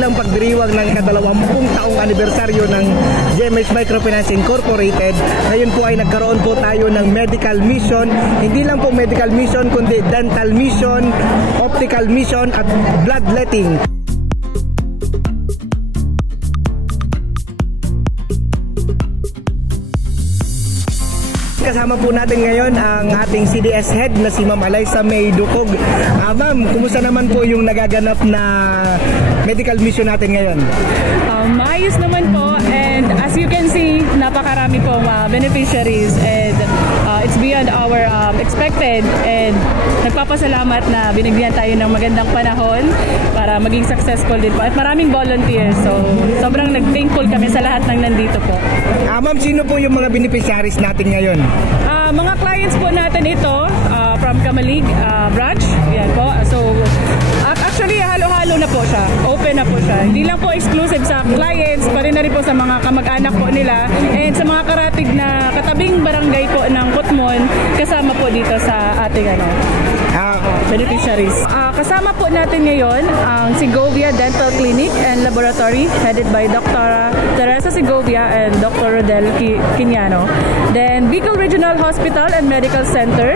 bilang pagdiriwang ng ika-20 taong anibersaryo ng GMH Microfinance Incorporated, ngayon po ay nagkaroon po tayo ng medical mission. Hindi lang po medical mission, kundi dental mission, optical mission at bloodletting. Kasama po natin ngayon ang ating CDS head na si Ma'am Alyssa May Ducog. Ma'am, kumusta naman po yung nagaganap na medical mission natin ngayon? Maayos naman po, and as you can see, napakarami pong beneficiaries, and it's beyond our expected, and nagpapasalamat na binigyan tayo ng magandang panahon para maging successful din po, at maraming volunteers, so sobrang nag-thankful kami sa lahat ng nandito po. Ma'am, sino po yung mga beneficiaries natin ngayon? Mga clients po natin ito from Kamalig branch. Yan po. So actually halo-halo na po siya. Open na po siya. Hindi lang po exclusive sa clients, pa rin na rin po sa mga kamag-anak po nila and sa mga karatig na katabing barangay po ng Kutmon, kasama po dito sa ating beneficiaries. Kasama po natin ngayon ang Segovia Dental Clinic and Laboratory headed by Dr. Teresa Segovia and Dr. Rodel Quiniano. Then Bicol Regional Hospital and Medical Center,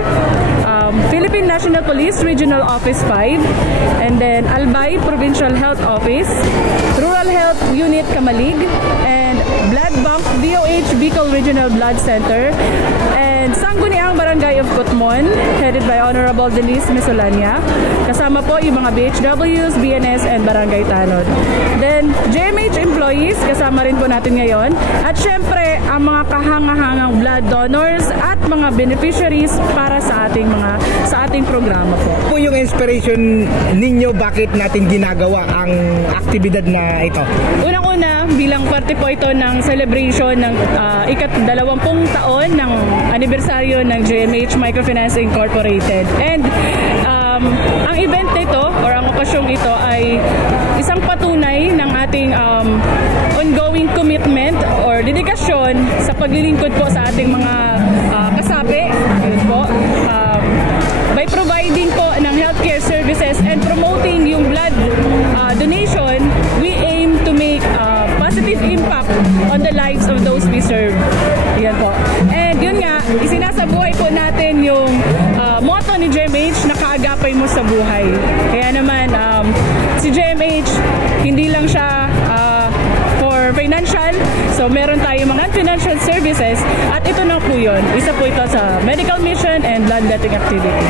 Philippine National Police Regional Office 5, and then Albay Provincial Health Office, Rural Health Unit Kamalig, and Blood Bank DOH Bicol Regional Blood Center, and Sangguniang Barangay of Kutmon headed by Honorable Denise Mesolania. Kasama po yung mga BHWs, BNS, and Barangay Tanod. Then GMH employees, kasama rin po natin ngayon. At syempre, ang mga kahangahangang blood donors at mga beneficiaries para sa ating programa po. Po yung inspiration ninyo, bakit natin ginagawa ang aktibidad na ito? Unang-una, bilang parte po ito ng celebration ng ika-20 taon ng anibersaryo ng GMH Microfinance Incorporated. And ang event nito or ang okasyong ito ay isang patunay ng ating ongoing commitment or dedikasyon sa paglilingkod po sa ating mga kasapi. Yun po. By providing po ng healthcare services and promoting yung blood donation, we aim to make positive impact on the lives of those we serve. Yan po. And yun nga, isinasabuhay po natin yung motto ni GMH na kaagapay mo sa buhay. Kaya naman, si GMH, hindi lang siya for financial, so meron tayong mga financial services, at ito na po yun. Isa po ito sa medical mission and bloodletting activity.